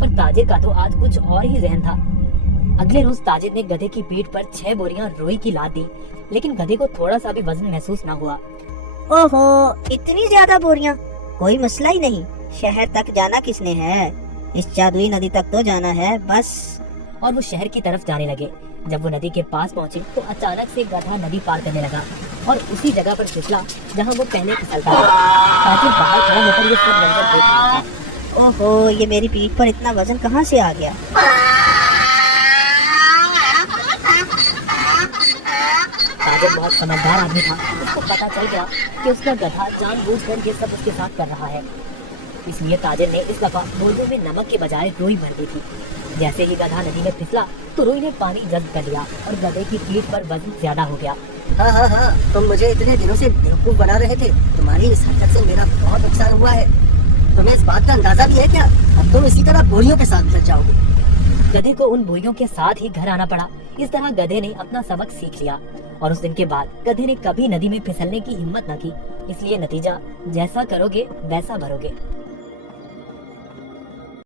पर ताजिर का तो आज कुछ और ही जहन था। अगले रोज ताजिर ने गधे की पीठ पर 6 बोरियां रुई की लाद दी, लेकिन गधे को थोड़ा सा भी वजन महसूस न हुआ। ओहो, इतनी ज्यादा बोरियां? कोई मसला ही नहीं। शहर तक जाना किसने है, इस जादुई नदी तक तो जाना है बस। और वो शहर की तरफ जाने लगे। जब वो नदी के पास पहुंचे तो अचानक से गधा नदी पार करने लगा और उसी जगह पर फिसला जहां वो पहले फिसलता था। ताजिर बाहर खड़ा होकर ये सब मंजर देख रहा था। ओहो, ये मेरी पीठ पर इतना वजन कहाँ से आ गया? ताजिर बहुत समझदार आदमी था। उसको पता चल गया कि उसका गधा जानबूझकर ये सब उसके साथ कर रहा है। इसलिए ताजिर ने इस दफा बोरियों में नमक के बजाय रुई भर दी थी। जैसे ही गधा नदी में फिसला तो रुई ने पानी जब्त कर लिया और गधे की पीठ पर वजन ज्यादा हो गया। हाँ, तुम मुझे इतने दिनों से बेवकूफ बना रहे थे। तुम्हारी इस हरकत से मेरा बहुत नुकसान हुआ है। तुम्हें इस बात का अंदाजा भी है क्या? अब तुम इसी तरह बोरियों के साथ गिर जाओगे। गधे को उन बोरियों के साथ ही घर आना पड़ा। इस तरह गधे ने अपना सबक सीख लिया और उस दिन के बाद गधे ने कभी नदी में फिसलने की हिम्मत न की। इसलिए नतीजा, जैसा करोगे वैसा भरोगे।